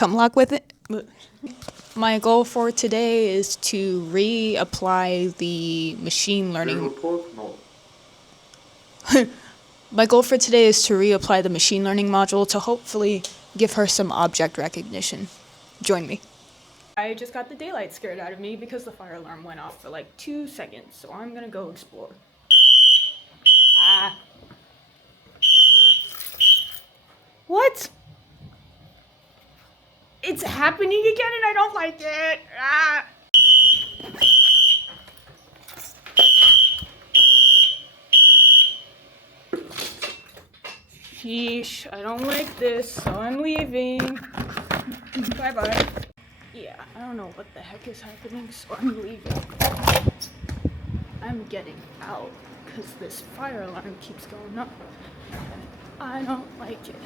come lock with it. My goal for today is to reapply the machine learning. Report? No. My goal for today is to reapply the machine learning module to hopefully give her some object recognition. Join me. I just got the daylight scared out of me because the fire alarm went off for like 2 seconds, so I'm gonna go explore. Ah. What? It's happening again and I don't like it. Ah. Sheesh, I don't like this, so I'm leaving. Bye-bye. Yeah, I don't know what the heck is happening, so I'm leaving. I'm getting out, because this fire alarm keeps going up. I don't like it.